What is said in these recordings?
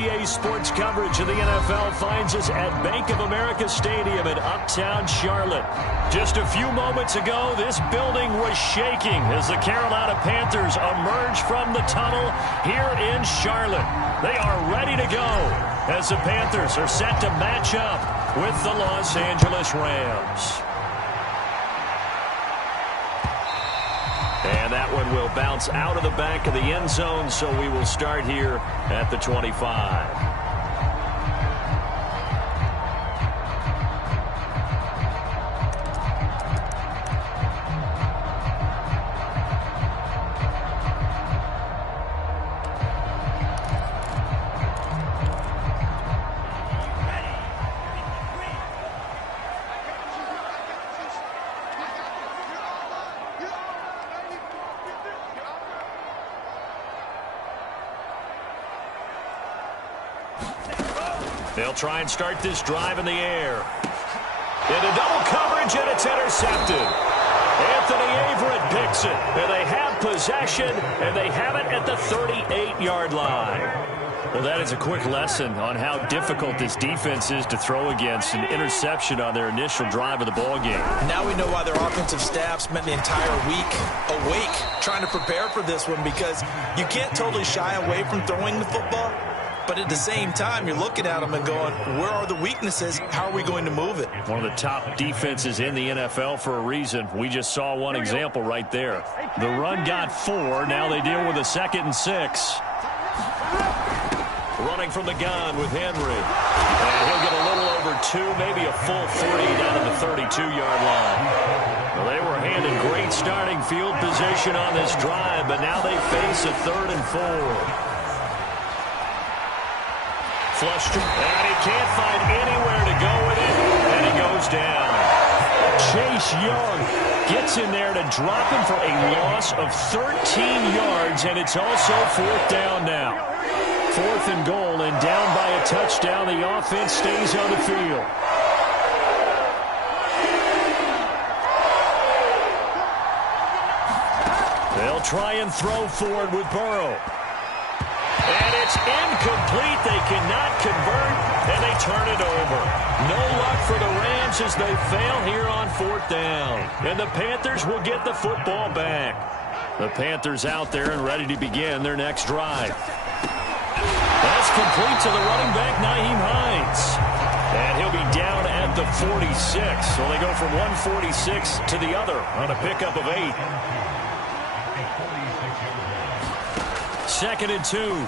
EA Sports coverage of the NFL finds us at Bank of America Stadium in Uptown Charlotte. Just a few moments ago, this building was shaking as the Carolina Panthers emerged from the tunnel here in Charlotte. They are ready to go as the Panthers are set to match up with the Los Angeles Rams. And that one will bounce out of the back of the end zone, so we will start here at the 25. They'll try and start this drive in the air. Into double coverage, and it's intercepted. Anthony Averett picks it. And they have possession, and they have it at the 38-yard line. Well, that is a quick lesson on how difficult this defense is to throw against. An interception on their initial drive of the ball game. Now we know why their offensive staff spent the entire week awake trying to prepare for this one, because you can't totally shy away from throwing the football. But at the same time, you're looking at them and going, where are the weaknesses? How are we going to move it? One of the top defenses in the NFL for a reason. We just saw one example right there. The run got 4. Now they deal with a 2nd and 6. Running from the gun with Henry. And he'll get a little over 2, maybe a full 3 down to the 32-yard line. Well, they were handed great starting field position on this drive, but now they face a 3rd and 4. Flushed, and he can't find anywhere to go with it, and he goes down. Chase Young gets in there to drop him for a loss of 13 yards, and it's also 4th down now. 4th and goal, and down by a touchdown. The offense stays on the field. They'll try and throw forward with Burrow. And it's incomplete. They cannot convert, and they turn it over. No luck for the Rams as they fail here on 4th down. And the Panthers will get the football back. The Panthers out there and ready to begin their next drive. That's complete to the running back, Nyheim Hines. And he'll be down at the 46. So they go from 146 to the other on a pickup of 8. 2nd and 2.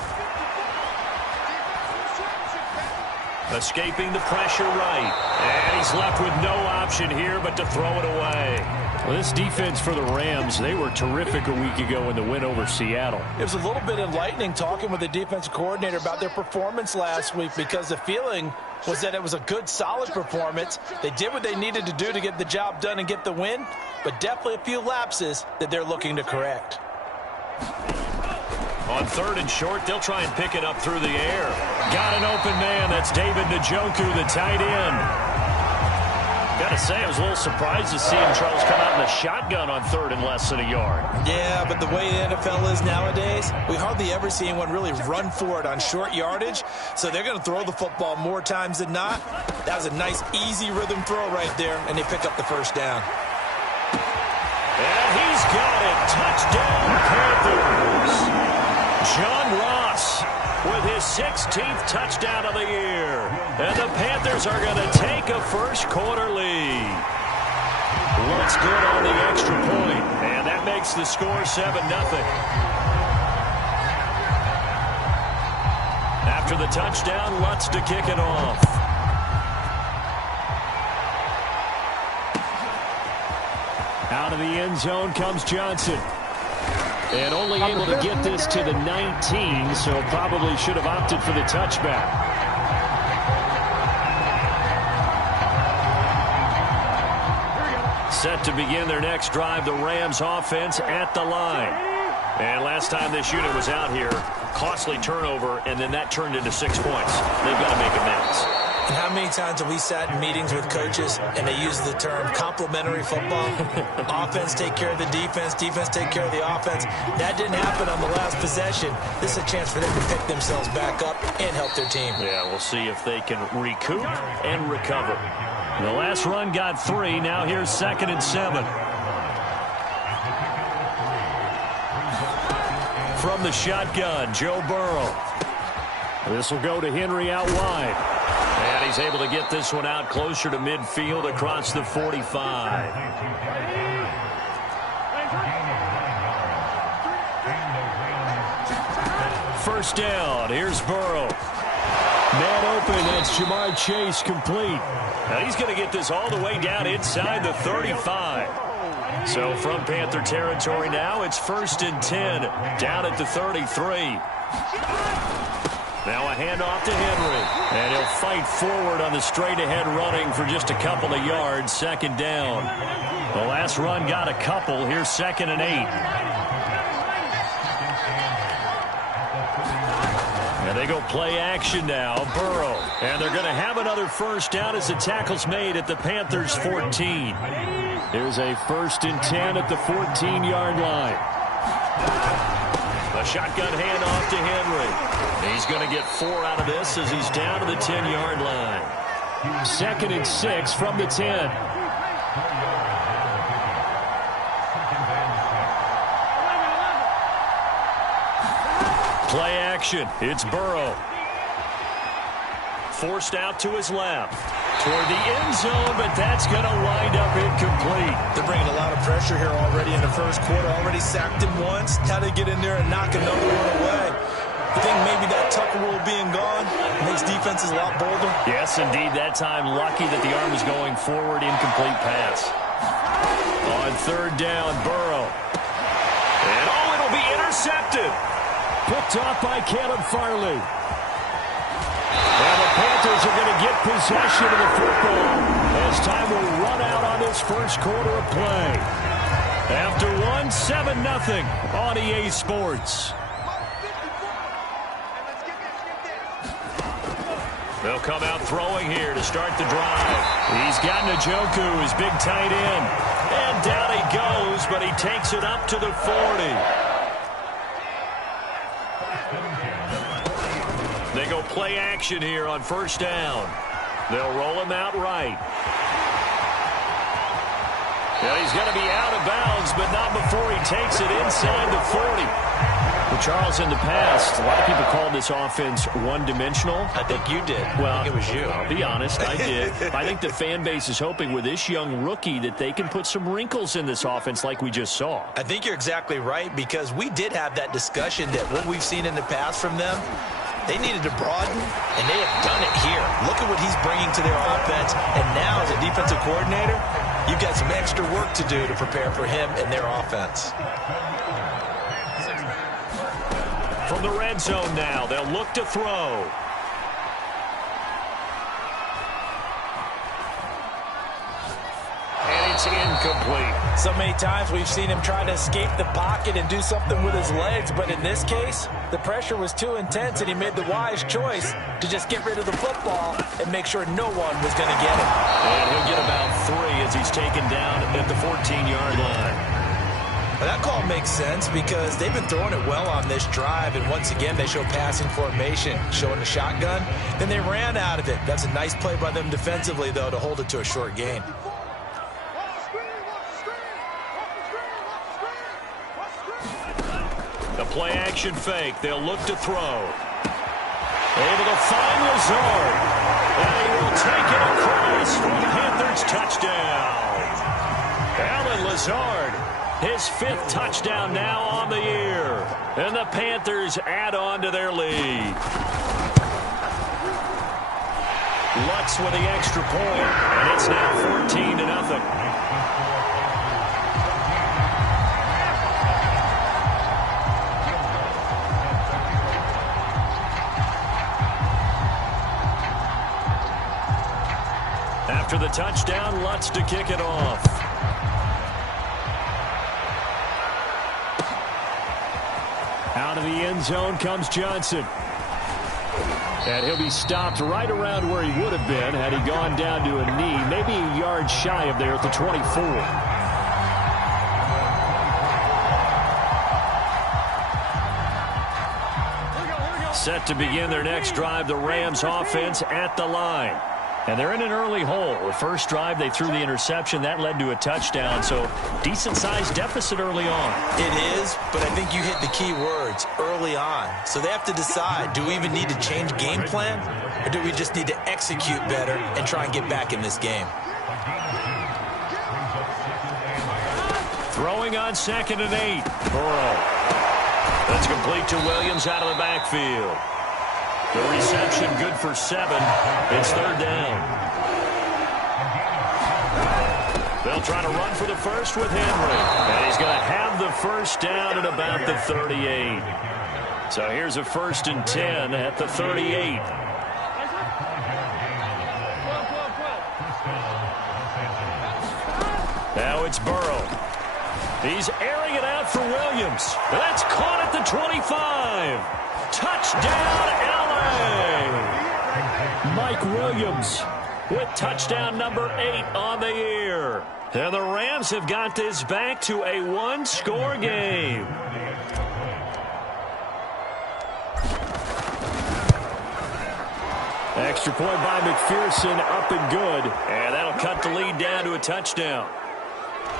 Escaping the pressure right. And he's left with no option here but to throw it away. Well, this defense for the Rams, they were terrific a week ago in the win over Seattle. It was a little bit enlightening talking with the defensive coordinator about their performance last week, because the feeling was that it was a good, solid performance. They did what they needed to do to get the job done and get the win, but definitely a few lapses that they're looking to correct. On 3rd and short, they'll try and pick it up through the air. Got an open man. That's David Njoku, the tight end. Got to say, I was a little surprised to see him, Charles, come out in a shotgun on 3rd and less than a yard. Yeah, but the way the NFL is nowadays, we hardly ever see anyone really run for it on short yardage. So they're going to throw the football more times than not. That was a nice, easy rhythm throw right there, and they pick up the 1st down. And he's got it. Touchdown, Panthers. John Ross with his 16th touchdown of the year. And the Panthers are going to take a first-quarter lead. Looks good on the extra point, and that makes the score 7-0. After the touchdown, Lutz to kick it off. Out of the end zone comes Johnson. And only able to get this to the 19, so probably should have opted for the touchback. Set to begin their next drive, the Rams offense at the line. And last time this unit was out here, costly turnover, and then that turned into 6 points. They've got to make amends. And how many times have we sat in meetings with coaches and they use the term complementary football? Offense take care of the defense, defense take care of the offense. That didn't happen on the last possession. This is a chance for them to pick themselves back up and help their team. Yeah, we'll see if they can recoup and recover. The last run got 3. Now here's 2nd and 7. From the shotgun, Joe Burrow. This will go to Henry out wide. And he's able to get this one out closer to midfield across the 45. First down. Here's Burrow. Man open. That's Jamar Chase complete. Now he's going to get this all the way down inside the 35. So from Panther territory now, it's 1st and 10 down at the 33. Now a handoff to Henry. And he'll fight forward on the straight-ahead running for just a couple of yards. 2nd down. The last run got a couple. Here's 2nd and 8. And they go play action now. Burrow. And they're going to have another first down as the tackle's made at the Panthers' 14. Here's a 1st and 10 at the 14-yard line. A shotgun handoff to Henry. He's going to get 4 out of this as he's down to the 10-yard line. 2nd and 6 from the 10. Play action. It's Burrow. Forced out to his left. Toward the end zone, but that's going to wind up incomplete. They're bringing a lot of pressure here already in the first quarter. Already sacked him once. Now they get in there and knock another one away. I think maybe that Tucker rule being gone makes defenses a lot bolder. Yes, indeed. That time, lucky that the arm was going forward. Incomplete pass. On 3rd down, Burrow. And it'll be intercepted. Picked off by Caleb Farley. And the Panthers are going to get possession of the football as time will run out on this first quarter of play. After 7-0 on EA Sports. They'll come out throwing here to start the drive. He's got Njoku, his big tight end. And down he goes, but he takes it up to the 40. They go play action here on 1st down. They'll roll him out right. Well, he's going to be out of bounds, but not before he takes it inside the 40. Well, Charles, in the past, a lot of people called this offense one-dimensional. I think you did. Well, I think it was you. I'll be honest, I did. I think the fan base is hoping with this young rookie that they can put some wrinkles in this offense like we just saw. I think you're exactly right, because we did have that discussion that what we've seen in the past from them, they needed to broaden, and they have done it here. Look at what he's bringing to their offense, and now as a defensive coordinator, you've got some extra work to do to prepare for him and their offense. From the red zone now, they'll look to throw. And it's incomplete. So many times we've seen him try to escape the pocket and do something with his legs, but in this case, the pressure was too intense, and he made the wise choice to just get rid of the football and make sure no one was going to get him. And he'll get about 3 as he's taken down at the 14-yard line. Well, that call makes sense because they've been throwing it well on this drive, and once again they show passing formation, showing the shotgun. Then they ran out of it. That's a nice play by them defensively, though, to hold it to a short gain. The play-action fake. They'll look to throw. Able to find Lazard. And he will take it across for the Panthers touchdown. Alan Lazard, his 5th touchdown now on the year. And the Panthers add on to their lead. Lutz with the extra point, and it's now 14-0. After the touchdown, Lutz to kick it off. Out of the end zone comes Johnson. And he'll be stopped right around where he would have been had he gone down to a knee, maybe a yard shy of there at the 24. Set to begin their next drive, the Rams offense at the line. And they're in an early hole. The first drive, they threw the interception. That led to a touchdown, so decent-sized deficit early on. It is, but I think you hit the key words, early on. So they have to decide, do we even need to change game plan, or do we just need to execute better and try and get back in this game? Throwing on 2nd and 8. Burrow. That's complete to Williams out of the backfield. The reception good for 7. It's 3rd down. They'll try to run for the first with Henry. And he's going to have the first down at about the 38. So here's a 1st and 10 at the 38. Now it's Burrow. He's airing it out for Williams. That's caught at the 25. Touchdown, L.A. Mike Williams with touchdown number 8 on the year. And the Rams have got this back to a one-score game. Extra point by McPherson, up and good. And that'll cut the lead down to a touchdown.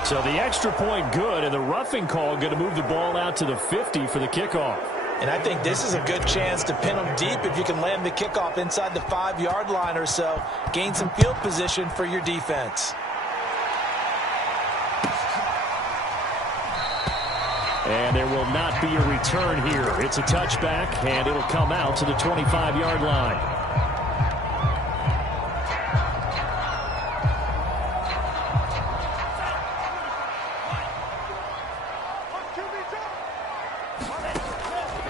So the extra point good, and the roughing call going to move the ball out to the 50 for the kickoff. And I think this is a good chance to pin them deep if you can land the kickoff inside the 5-yard line or so. Gain some field position for your defense. And there will not be a return here. It's a touchback, and it'll come out to the 25-yard line.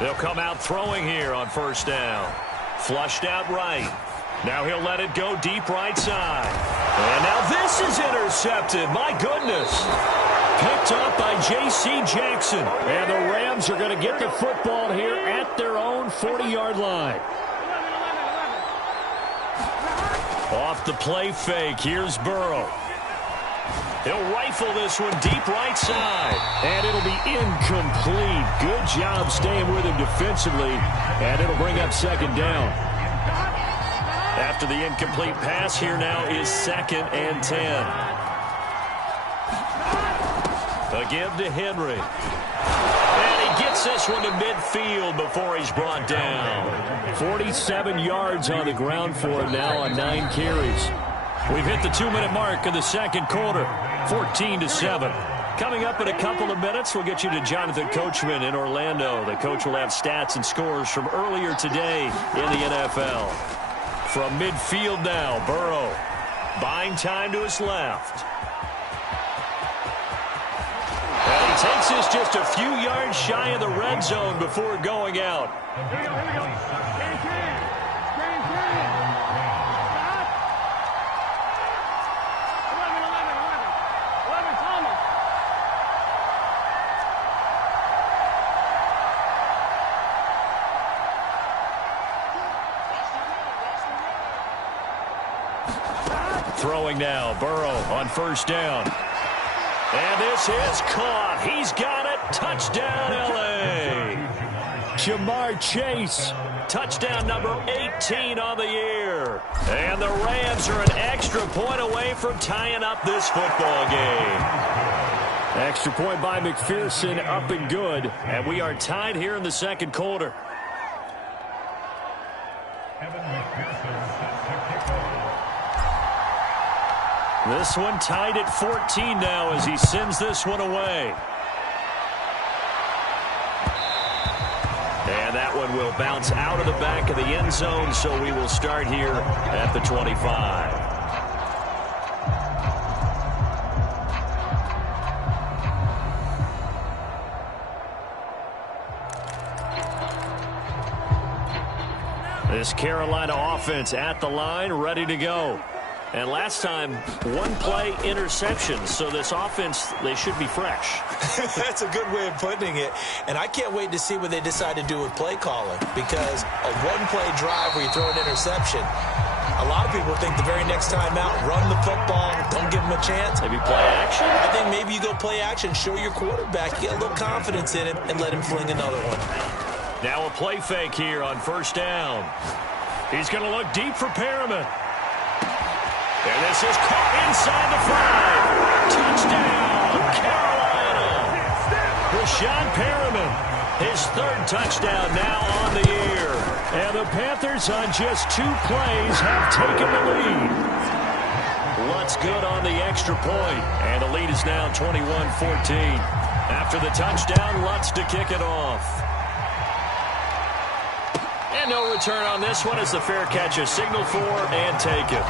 They'll come out throwing here on 1st down. Flushed out right. Now he'll let it go deep right side. And now this is intercepted. My goodness. Picked up by J.C. Jackson. And the Rams are going to get the football here at their own 40-yard line. Off the play fake. Here's Burrow. He'll rifle this one deep right side. And it'll be incomplete. Good job staying with him defensively. And it'll bring up 2nd down. After the incomplete pass, here now is 2nd and 10. A give to Henry. And he gets this one to midfield before he's brought down. 47 yards on the ground for him now on 9 carries. We've hit the 2-minute mark of the 2nd quarter. 14-7. Coming up in a couple of minutes, we'll get you to Jonathan Coachman in Orlando. The coach will have stats and scores from earlier today in the NFL. From midfield now, Burrow. Buying time to his left. And he takes this just a few yards shy of the red zone before going out. Here we go, here we go. Throwing now, Burrow on 1st down. And this is caught. He's got it. Touchdown, L.A. Jamar Chase. Touchdown number 18 on the year. And the Rams are an extra point away from tying up this football game. Extra point by McPherson, up and good. And we are tied here in the 2nd quarter. This one tied at 14 now as he sends this one away. And that one will bounce out of the back of the end zone, so we will start here at the 25. This Carolina offense at the line, ready to go. And last time, one play interception. So this offense, they should be fresh. That's a good way of putting it. And I can't wait to see what they decide to do with play calling, because a one-play drive where you throw an interception, a lot of people think the very next time out, run the football, don't give them a chance. Maybe play action. I think maybe you go play action, show your quarterback, get a little confidence in him, and let him fling another one. Now a play fake here on first down. He's going to look deep for Perriman. And this is caught inside the 5. Touchdown, Carolina. Rashawn Perriman, his third touchdown now on the year. And the Panthers on just 2 plays have taken the lead. Lutz good on the extra point. And the lead is now 21-14. After the touchdown, Lutz to kick it off. And no return on this one as the fair catch is signaled for and taken.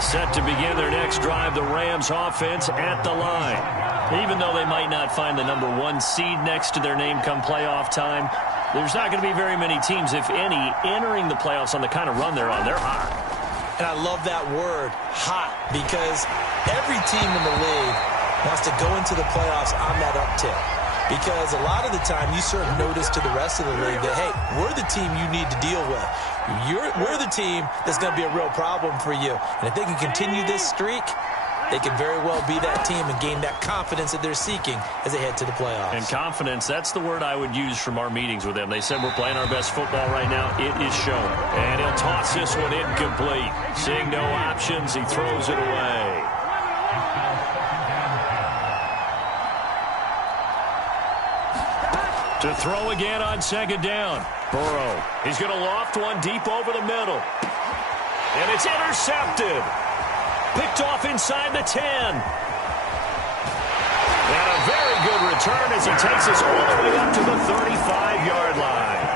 Set to begin their next drive, the Rams offense at the line. Even though they might not find the number 1 seed next to their name come playoff time, there's not going to be very many teams, if any, entering the playoffs on the kind of run they're on. They're hot. And I love that word, hot, because every team in the league wants to go into the playoffs on that uptick. Because a lot of the time you serve notice to the rest of the league that, hey, we're the team you need to deal with. We're the team that's going to be a real problem for you. And if they can continue this streak, they can very well be that team and gain that confidence that they're seeking as they head to the playoffs. And confidence, that's the word I would use from our meetings with them. They said we're playing our best football right now. It is shown. And he'll toss this one incomplete. Seeing no options, he throws it away. To throw again on second down. Burrow. He's going to loft one deep over the middle. And it's intercepted. Picked off inside the 10. And a very good return as he takes us all the way up to the 35-yard line.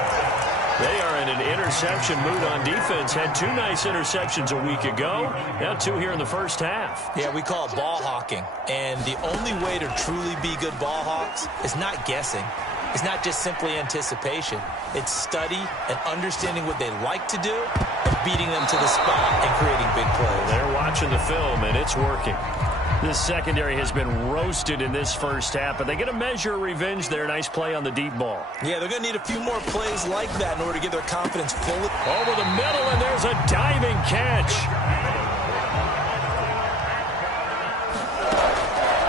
They are in an interception mood on defense. Had 2 nice interceptions a week ago. Now 2 here in the first half. Yeah, we call it ball hawking. And the only way to truly be good ball hawks is not guessing. It's not just simply anticipation. It's study and understanding what they like to do and beating them to the spot and creating big plays. They're watching the film, and it's working. This secondary has been roasted in this first half, but they get a measure of revenge there. Nice play on the deep ball. Yeah, they're going to need a few more plays like that in order to get their confidence fully. Over the middle, and there's a diving catch.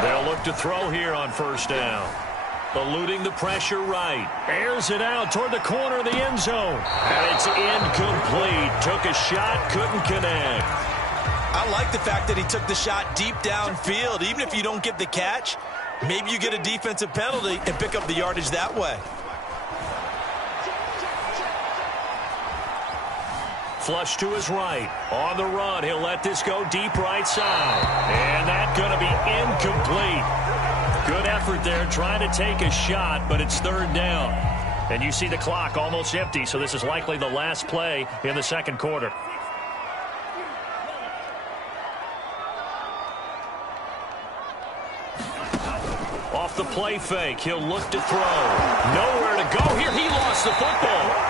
They'll look to throw here on first down. Eluding the pressure right. Airs it out toward the corner of the end zone. And it's incomplete. Took a shot, couldn't connect. I like the fact that he took the shot deep downfield. Even if you don't get the catch, maybe you get a defensive penalty and pick up the yardage that way. Flush to his right. On the run, he'll let this go deep right side. And that's going to be incomplete. Good effort there, trying to take a shot, but it's third down. And you see the clock almost empty, so this is likely the last play in the second quarter. Off the play fake, he'll look to throw. Nowhere to go here. He lost the football.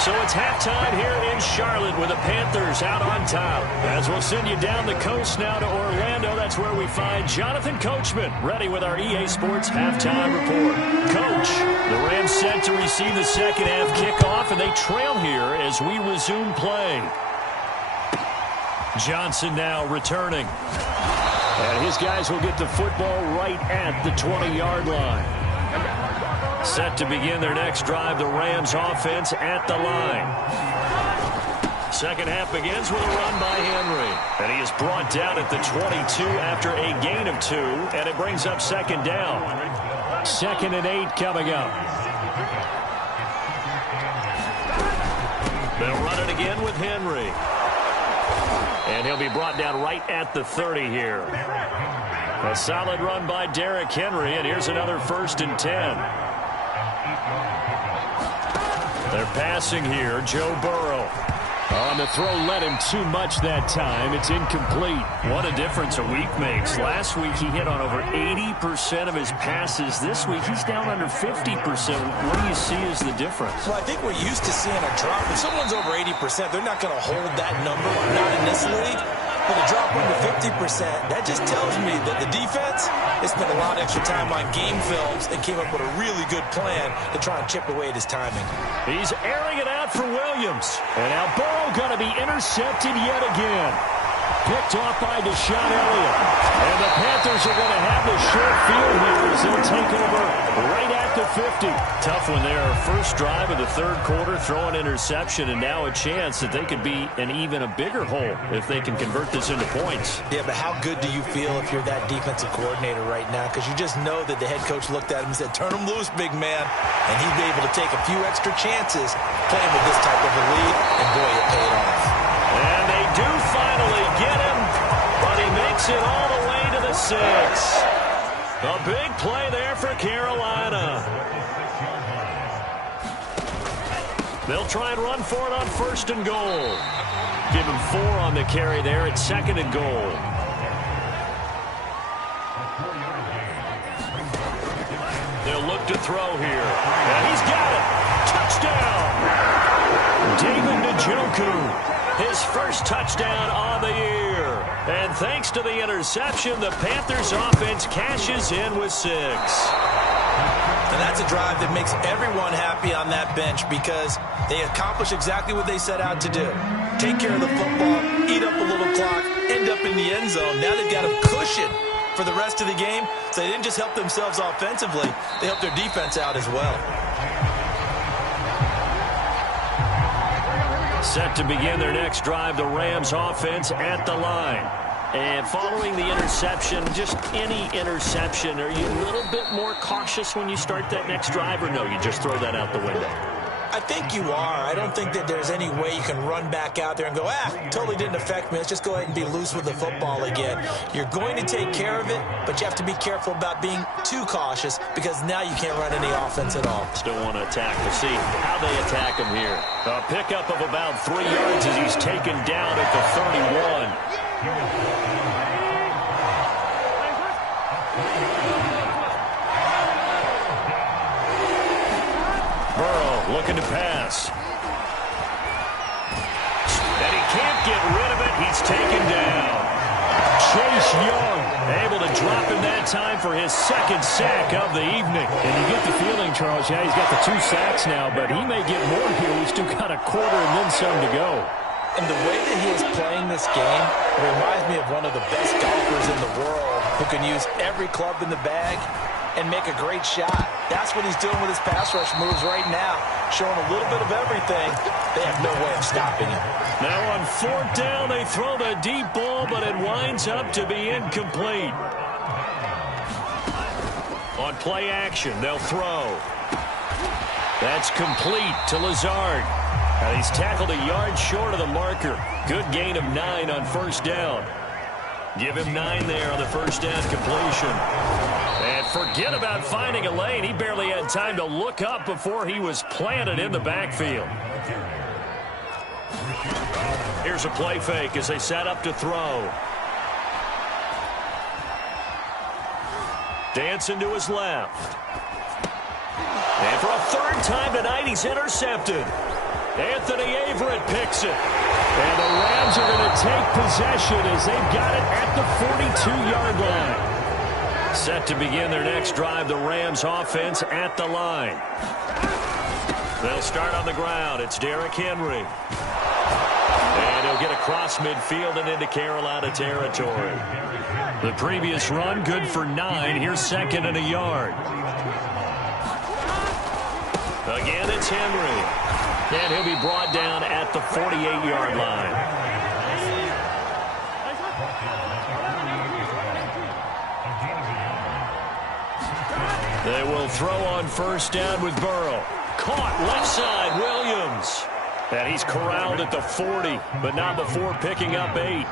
So it's halftime here in Charlotte with the Panthers out on top. As we'll send you down the coast now to Orlando, that's where we find Jonathan Coachman ready with our EA Sports halftime report. Coach, the Rams set to receive the second half kickoff, and they trail here as we resume play. Johnson now returning. And his guys will get the football right at the 20-yard line. Set to begin their next drive, the Rams offense at the line. Second half begins with a run by Henry. And he is brought down at the 22 after a gain of 2. And it brings up second down. 2nd and 8 coming up. They'll run it again with Henry. And he'll be brought down right at the 30 here. A solid run by Derrick Henry. And here's another 1st and 10. They're passing here. Joe Burrow. On the throw, led him too much that time. It's incomplete. What a difference a week makes. Last week, he hit on over 80% of his passes. This week, he's down under 50%. What do you see as the difference? Well, I think we're used to seeing a drop. If someone's over 80%, they're not going to hold that number, not in this league. Well, to drop under 50%, that just tells me that the defense has spent a lot of extra time on game films and came up with a really good plan to try and chip away at his timing. He's airing it out for Williams. And now Burrow going to be intercepted yet again. Picked off by Deshaun Elliott. And the Panthers are going to have the short field here as they'll take over right at the 50. Tough one there. First drive of the third quarter, throw an interception, and now a chance that they could be in even a bigger hole if they can convert this into points. Yeah, but how good do you feel if you're that defensive coordinator right now? Because you just know that the head coach looked at him and said, turn him loose, big man. And he'd be able to take a few extra chances playing with this type of a lead, and boy, it paid off. And they do finally get him, but he makes it all the way to the 6. A big play there for Carolina. They'll try and run for it on 1st and goal. Give him 4 on the carry there at 2nd and goal. They'll look to throw here. And he's got it. Touchdown. David Njoku. His first touchdown on the year. And thanks to the interception, the Panthers offense cashes in with 6. And that's a drive that makes everyone happy on that bench because they accomplish exactly what they set out to do. Take care of the football, eat up a little clock, end up in the end zone. Now they've got a cushion for the rest of the game. So they didn't just help themselves offensively, they helped their defense out as well. Set to begin their next drive, the Rams offense at the line. And following the interception, just any interception, are you a little bit more cautious when you start that next drive, or no, you just throw that out the window? I think you are. I don't think that there's any way you can run back out there and go, totally didn't affect me. Let's just go ahead and be loose with the football again. You're going to take care of it, but you have to be careful about being too cautious because now you can't run any offense at all. Still want to attack. We'll see how they attack him here. A pickup of about 3 yards as he's taken down at the 31. Looking to pass. And he can't get rid of it. He's taken down. Chase Young able to drop him that time for his 2nd sack of the evening. And you get the feeling, Charles, yeah, he's got the 2 sacks now, but he may get more here. We've still got a quarter and then some to go. And the way that he is playing this game reminds me of one of the best golfers in the world who can use every club in the bag and make a great shot. That's what he's doing with his pass rush moves right now, showing a little bit of everything. They have no way of stopping him. Now on 4th down, they throw the deep ball, but it winds up to be incomplete. On play action, they'll throw. That's complete to Lazard. And he's tackled a yard short of the marker. Good gain of 9 on 1st down. Give him 9 there on the 1st down completion. And forget about finding a lane. He barely had time to look up before he was planted in the backfield. Here's a play fake as they set up to throw. Dancing to his left. And for a 3rd time tonight, he's intercepted. Anthony Averett picks it. And the Rams are going to take possession as they've got it at the 42-yard line. Set to begin their next drive, the Rams offense at the line. They'll start on the ground. It's Derrick Henry. And he'll get across midfield and into Carolina territory. The previous run, good for 9. Here's 2nd and a yard. Again, it's Henry. And he'll be brought down at the 48-yard line. They will throw on 1st down with Burrow. Caught left side, Williams. And he's corralled at the 40, but not before picking up 8.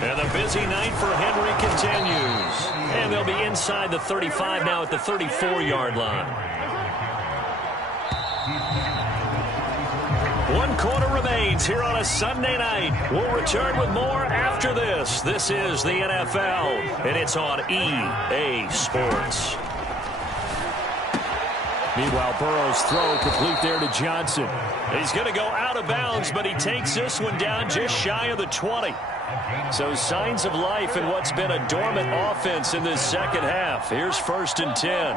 And the busy night for Henry continues. And they'll be inside the 35 now at the 34-yard line. 1 quarter remains here on a Sunday night. We'll return with more after this. This is the NFL, and it's on EA Sports. Meanwhile, Burrow's throw complete there to Johnson. He's going to go out of bounds, but he takes this one down just shy of the 20. So signs of life in what's been a dormant offense in this second half. Here's 1st and 10.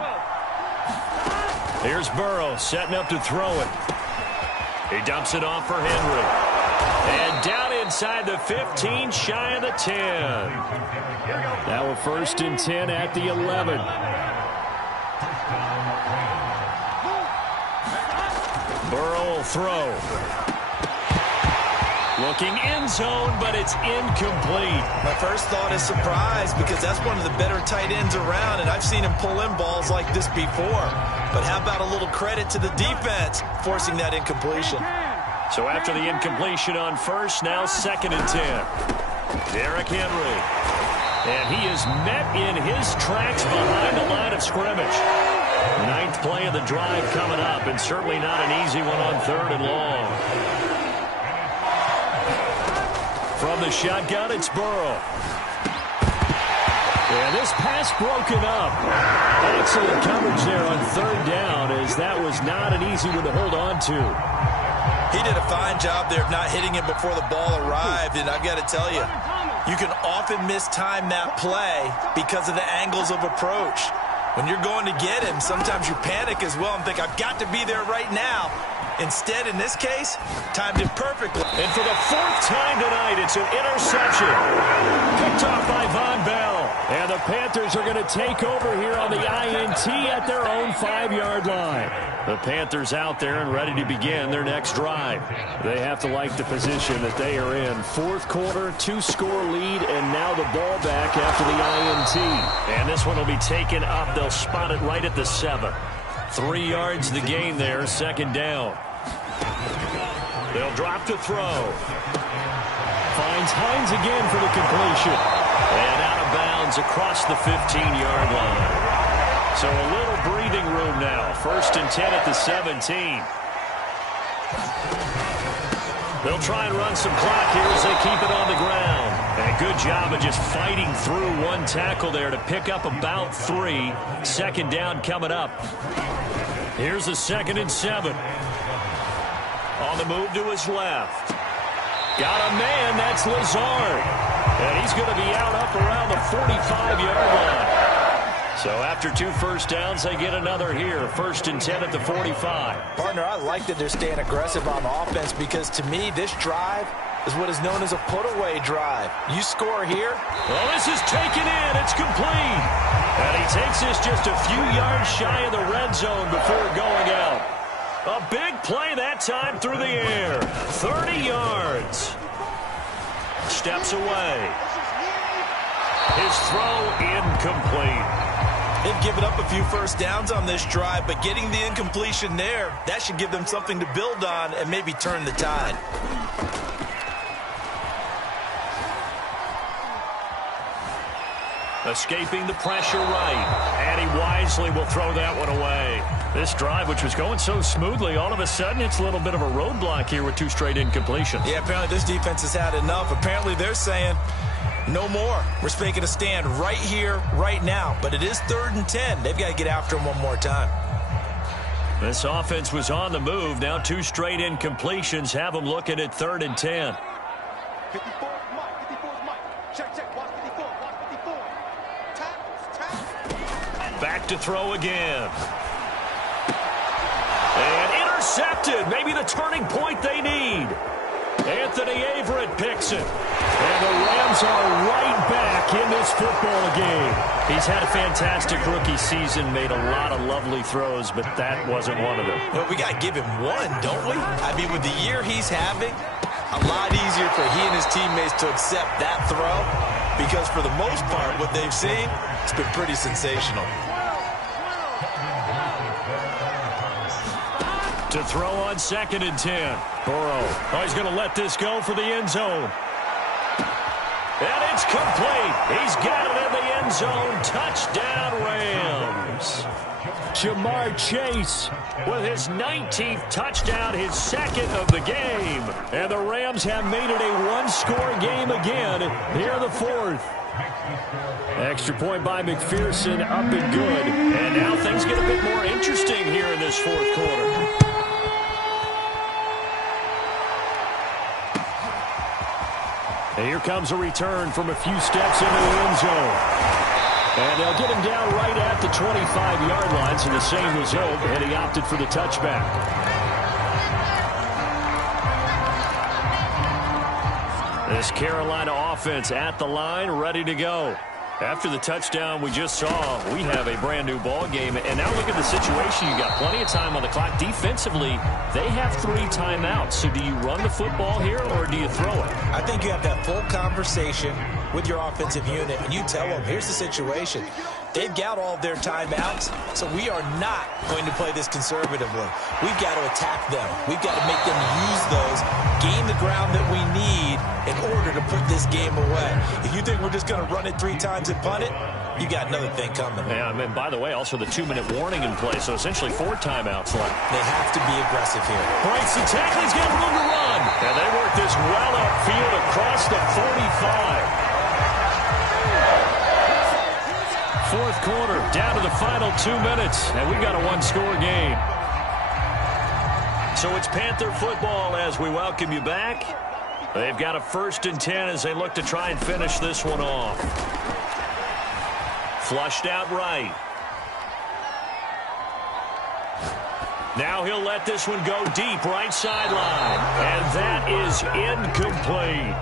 Here's Burrow setting up to throw it. He dumps it off for Henry. And down inside the 15, shy of the 10. Now we're 1st and 10 at the 11. Burrow will throw. Looking end zone, but it's incomplete. My first thought is surprise because that's one of the better tight ends around, and I've seen him pull in balls like this before. But how about a little credit to the defense forcing that incompletion? So after the incompletion on first, now 2nd and 10. Derrick Henry. And he is met in his tracks behind the line of scrimmage. 9th play of the drive coming up, and certainly not an easy one on 3rd and long. From the shotgun, it's Burrow. And this pass broken up. Excellent coverage there on 3rd down, as that was not an easy one to hold on to. He did a fine job there of not hitting him before the ball arrived, and I've got to tell you, you can often mistime that play because of the angles of approach. When you're going to get him, sometimes you panic as well and think, I've got to be there right now. Instead, in this case, timed it perfectly. And for the 4th time tonight, it's an interception. Picked off by Von Bell. And the Panthers are going to take over here on the INT at their own 5-yard line. The Panthers out there and ready to begin their next drive. They have to like the position that they are in. 4th quarter, 2-score lead, and now the ball back after the INT. And this one will be taken up. They'll spot it right at the 7. 3 yards the gain there, 2nd down. They'll drop to throw. Finds Hines again for the completion. And out of bounds across the 15-yard line. So a little breathing room now. 1st and 10 at the 17. They'll try and run some clock here as they keep it on the ground. And a good job of just fighting through one tackle there to pick up about 3. 2nd down coming up. Here's a 2nd and 7. On the move to his left. Got a man, that's Lazard. And he's going to be out up around the 45-yard line. So after 2 first downs, they get another here. 1st and 10 at the 45. Partner, I like that they're staying aggressive on offense because to me, this drive is what is known as a put-away drive. You score here. Well, this is taken in. It's complete. And he takes this just a few yards shy of the red zone before going out. A big play that time through the air. 30 yards. Steps away. His throw incomplete. They've given up a few first downs on this drive, but getting the incompletion there, that should give them something to build on and maybe turn the tide. Escaping the pressure right. And he wisely will throw that one away. This drive, which was going so smoothly, all of a sudden it's a little bit of a roadblock here with 2 straight incompletions. Yeah, apparently this defense has had enough. Apparently they're saying, no more. We're making a stand right here, right now. But it is 3rd and 10. They've got to get after him one more time. This offense was on the move. Now 2 straight incompletions have them looking at 3rd and 10. 54, Mike. 54 is Mike. Check. Watch 54. Watch 54. Tackles. Back to throw again. And intercepted. Maybe the turning point they need. Anthony Averett picks it. And the Rams are right back in this football game. He's had a fantastic rookie season, made a lot of lovely throws, but that wasn't one of them. You know, we got to give him one, don't we? I mean, with the year he's having, a lot easier for he and his teammates to accept that throw because for the most part, what they've seen, it's been pretty sensational. To throw on 2nd and 10. Burrow. Oh, he's going to let this go for the end zone. And it's complete. He's got it in the end zone. Touchdown, Rams. Jamar Chase with his 19th touchdown, his 2nd of the game. And the Rams have made it a 1-score game again. Here the 4th. Extra point by McPherson, up and good. And now things get a bit more interesting here in this this fourth quarter. And here comes a return from a few steps into the end zone. And they'll get him down right at the 25-yard line, so the same result, and he opted for the touchback. This Carolina offense at the line, ready to go. After the touchdown we just saw, we have a brand-new ball game. And now look at the situation. You got plenty of time on the clock. Defensively, they have 3 timeouts. So do you run the football here or do you throw it? I think you have that full conversation with your offensive unit, and you tell them, here's the situation. They've got all of their timeouts, so we are not going to play this conservatively. We've got to attack them. We've got to make them use those, gain the ground that we need in order to put this game away. If you think we're just going to run it 3 times and punt it, you got another thing coming. Yeah, and by the way, also the 2-minute warning in play, so essentially 4 timeouts left. They have to be aggressive here. Breaks the tackle, he's got room to run. And they work this well upfield across the 45. Fourth quarter, down to the final 2 minutes, and we've got a 1-score game. So it's Panther football as we welcome you back. They've got a 1st and 10 as they look to try and finish this one off. Flushed out right. Now he'll let this one go deep right sideline, and that is incomplete.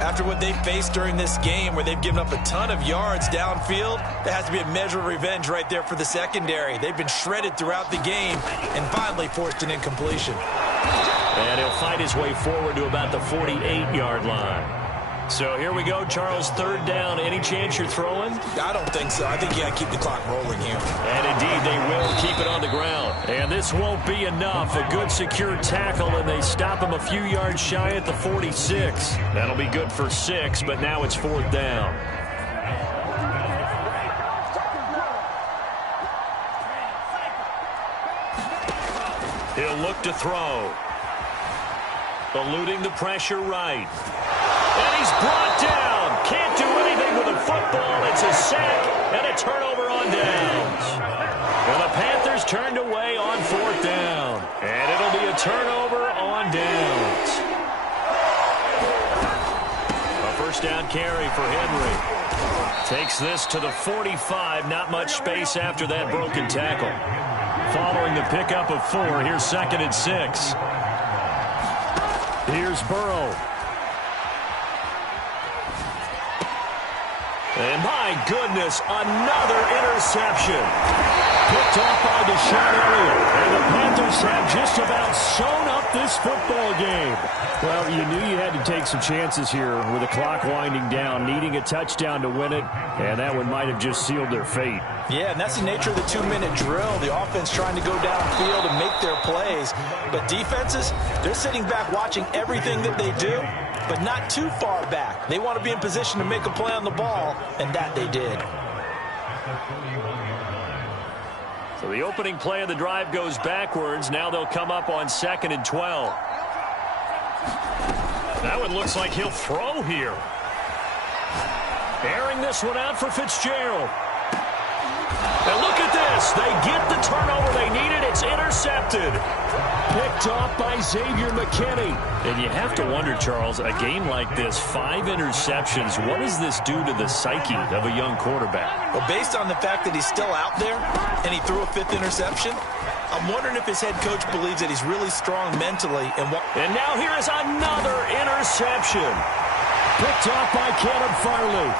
After what they faced during this game where they've given up a ton of yards downfield, there has to be a measure of revenge right there for the secondary. They've been shredded throughout the game and finally forced an incompletion. And he'll fight his way forward to about the 48-yard line. So here we go, Charles, 3rd down. Any chance you're throwing? I don't think so. I think you got to keep the clock rolling here. And indeed, they will keep it on the ground. And this won't be enough. A good secure tackle, and they stop him a few yards shy at the 46. That'll be good for 6, but now it's 4th down. He'll look to throw. Eluding the pressure right. And he's brought down. Can't do anything with the football. It's a sack and a turnover on downs. Well, the Panthers turned away on 4th down. And it'll be a turnover on downs. A 1st down carry for Henry. Takes this to the 45. Not much space after that broken tackle. Following the pickup of 4, here's 2nd and 6. Here's Burrow. And my goodness, another interception. Picked off by Deshaun Elliott. And the Panthers have just about sewn up this football game. Well, you knew you had to take some chances here with the clock winding down, needing a touchdown to win it, and that one might have just sealed their fate. Yeah, and that's the nature of the 2-minute drill. The offense trying to go downfield and make their plays. But defenses, they're sitting back watching everything that they do, but not too far back. They want to be in position to make a play on the ball, and that they did. So the opening play of the drive goes backwards. Now they'll come up on 2nd and 12. That one looks like he'll throw here. Airing this one out for Fitzgerald. And look at this. They get the turnover they needed. It's intercepted. Picked off by Xavier McKinney. And you have to wonder, Charles, a game like this, 5 interceptions, what does this do to the psyche of a young quarterback? Well, based on the fact that he's still out there and he threw a 5th interception, I'm wondering if his head coach believes that he's really strong mentally. And now here is another interception. Picked off by Caleb Farley.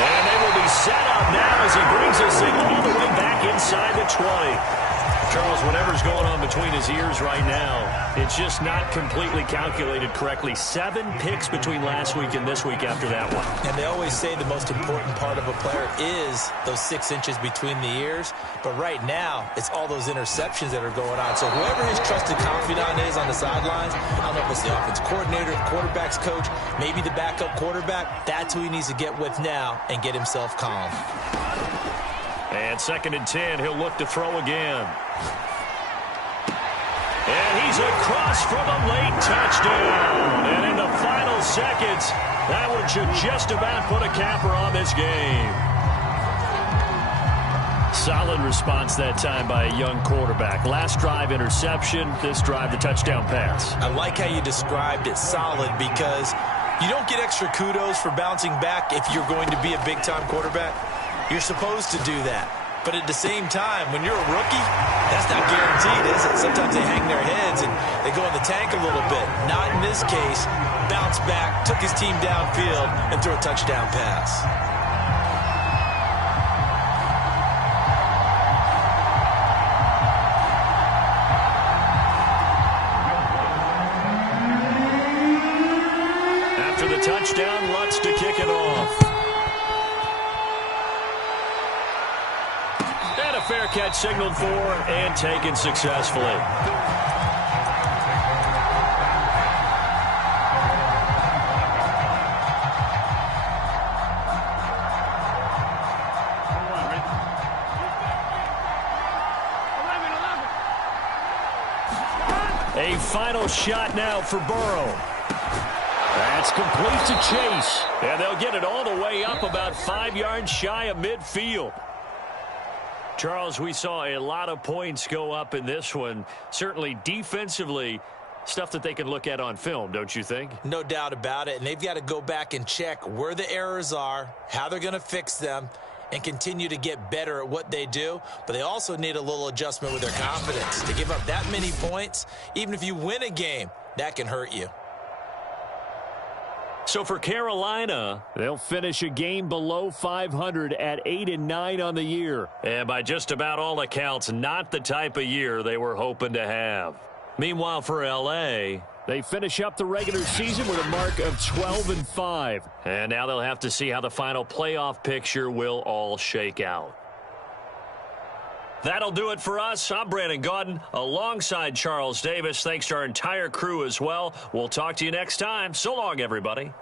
And they will be set up now as he brings this thing all the way back inside the 20. Charles, whatever's going on between his ears right now, it's just not completely calculated correctly. 7 picks between last week and this week after that one. And they always say the most important part of a player is those 6 inches between the ears. But right now, it's all those interceptions that are going on. So whoever his trusted confidant is on the sidelines, I don't know if it's the offense coordinator, the quarterback's coach, maybe the backup quarterback, that's who he needs to get with now and get himself calm. And 2nd and 10, he'll look to throw again. And he's across for the late touchdown. And in the final seconds, that one should just about put a capper on this game. Solid response that time by a young quarterback. Last drive, interception. This drive, the touchdown pass. I like how you described it, solid, because you don't get extra kudos for bouncing back if you're going to be a big-time quarterback. You're supposed to do that. But at the same time, when you're a rookie, that's not guaranteed, is it? Sometimes they hang their heads and they go in the tank a little bit. Not in this case. Bounced back, took his team downfield, and threw a touchdown pass. After the touchdown, Lutz to kick it off. And a fair catch signaled for and taken successfully. A final shot now for Burrow. That's complete to Chase. And they'll get it all the way up about 5 yards shy of midfield. Charles, we saw a lot of points go up in this one. Certainly defensively, stuff that they can look at on film, don't you think? No doubt about it. And they've got to go back and check where the errors are, how they're going to fix them, and continue to get better at what they do. But they also need a little adjustment with their confidence. To give up that many points, even if you win a game, that can hurt you. So for Carolina, they'll finish a game below 500 at 8-9 on the year. And by just about all accounts, not the type of year they were hoping to have. Meanwhile, for L.A., they finish up the regular season with a mark of 12-5. And now they'll have to see how the final playoff picture will all shake out. That'll do it for us. I'm Brandon Gaudin alongside Charles Davis. Thanks to our entire crew as well. We'll talk to you next time. So long, everybody.